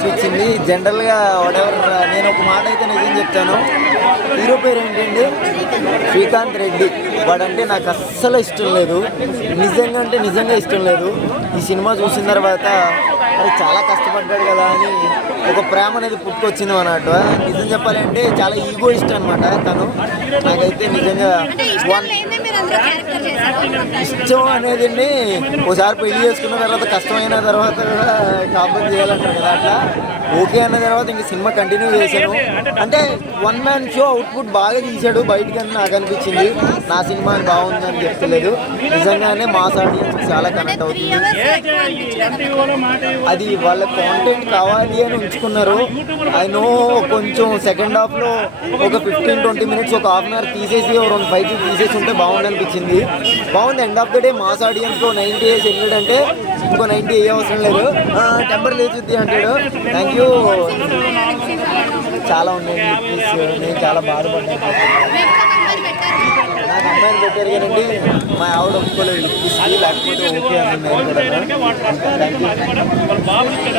అనిపించింది. జనరల్గా వాటెవర్ నేను ఒక మాట అయితే నిజం చెప్తాను, హీరో పేరు ఏంటండి, శ్రీకాంత్ రెడ్డి. వాడంటే నాకు అస్సలు ఇష్టం లేదు, నిజంగా అంటే నిజంగా ఇష్టం లేదు. ఈ సినిమా చూసిన తర్వాత అది చాలా కష్టపడ్డాడు కదా అని ఒక ప్రేమ అనేది పుట్టుకొచ్చింది అన్నట్టు. నిజం చెప్పాలంటే చాలా ఈగో ఇష్టం అనమాట తను. నాకైతే నిజంగా ఇష్టం అనేది అండి, ఒకసారి పెళ్లి చేసుకున్న తర్వాత కష్టమైన తర్వాత కూడా కాపురం చేయాలంటారు కదా, అట్లా ఓకే అన్న తర్వాత ఇంక సినిమా కంటిన్యూ చేశాను. అంటే వన్ మ్యాన్ షో అవుట్పుట్ బాగా తీశాడు బయటికి అని నాకు అనిపించింది. నా సినిమా బాగుంది అని చెప్తలేదు, నిజంగానే మాస్ ఆడియన్స్ చాలా కనెక్ట్ అవుతుంది. అది వాళ్ళ కాంటెంట్ కావాలి అని ఉంచుకున్నారు. ఐ నో కొంచెం సెకండ్ హాఫ్లో ఒక 15-20 మినిట్స్ ఒక హాఫ్ అన్ అవర్ తీసేసి ఒక 2 ఫైట్లు తీసేసి ఉంటే బాగుంది అనిపించింది. బాగుంది. End of the day mass ఆడియన్స్లో 90 ఇయర్స్ వెళ్ళాడంటే ఇంకో 90 ఏ అవసరం లేదు. టెంపర్ లేచుద్ది అంటాడు. Thank you. చాలా ఉన్నాయండి ప్లీజ్, నేను చాలా బాధపడ్డాను. నాకు అమ్మాయిని పెట్టారు కదండి, మా ఆవిడ ఒప్పుకోలేదు, లేకపోతే ఓకే అని నేను కూడా. Thank you.